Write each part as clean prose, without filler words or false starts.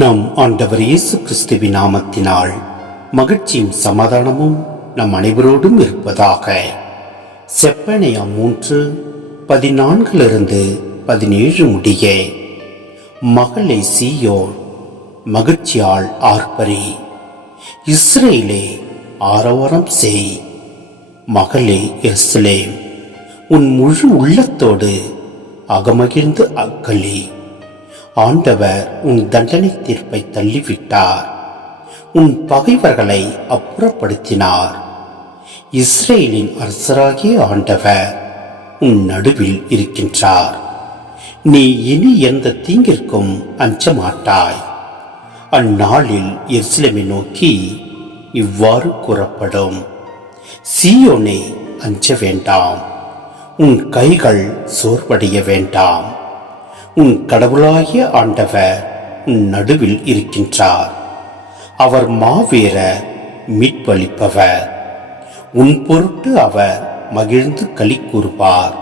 நம் ஆண்டவர் இயேசு கிறிஸ்துவின் நாமத்தினால் மகிழ்ச்சியும் சமாதானமும் நம் அனைவரோடும் இருப்பதாக. செப்பனியா 3:14 முடிய. மகளே சீயோன், மகிழ்ச்சியால் ஆர்ப்பரி, இஸ்ரேலே ஆரவாரம் செய். மகளே எருசலேம், உன் முழு உள்ளத்தோடு அகமகிழ்ந்து அக்களி. ஆண்டவர் உன் தண்டனை தீர்ப்பை தள்ளிவிட்டார், உன் பகைவர்களை அப்புறப்படுத்தினார். இஸ்ரேலின் அரசராகிய ஆண்டவர் உன் நடுவில் இருக்கின்றார். நீ இனி எந்த தீங்கிற்கும் அஞ்ச மாட்டாய். அந்நாளில் எருசலேமை நோக்கி இவ்வாறு கூறப்படும்: சீயோனே, அஞ்ச வேண்டாம், உன் கைகள் சோர்வடைய வேண்டாம். உன் கடவுளாகிய ஆண்டவர் உன் நடுவில் இருக்கின்றார். அவர் மாவீரர், மீட்பளிப்பவர். உன் பொருட்டு அவர் மகிழ்ந்து களி கூறுவார்.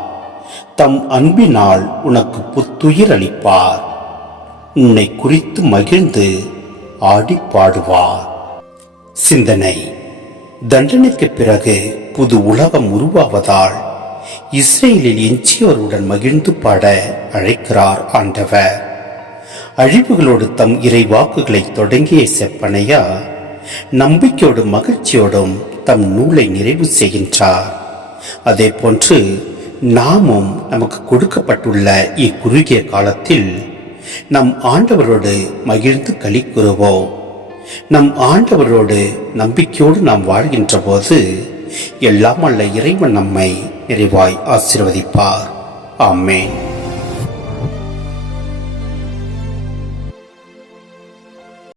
தம் அன்பினால் உனக்கு புத்துயிர் அளிப்பார். உன்னை குறித்து மகிழ்ந்து ஆடி பாடுவார். சிந்தனை: தண்டனைக்கு பிறகு புது உலகம் உருவாவதால் இஸ்ரேலில் எஞ்சியோருடன் மகிழ்ந்து பாட அழைக்கிறார் ஆண்டவர். அழிவுகளோடு தம் இறை வாக்குகளை தொடங்கிய செப்பனியா நம்பிக்கையோடும் மகிழ்ச்சியோடும் தம் நூலை நிறைவு செய்கின்றார். அதே போன்று நாமும் நமக்கு கொடுக்கப்பட்டுள்ள இக்குறுகிய காலத்தில் நம் ஆண்டவரோடு மகிழ்ந்து களி கூறுவோம். நம் ஆண்டவரோடு நம்பிக்கையோடு நாம் வாழ்கின்ற போது எல்லாம் அல்ல இறைவன் நம்மை நிறைவாய் ஆசீர்வதிப்பார். ஆமென்.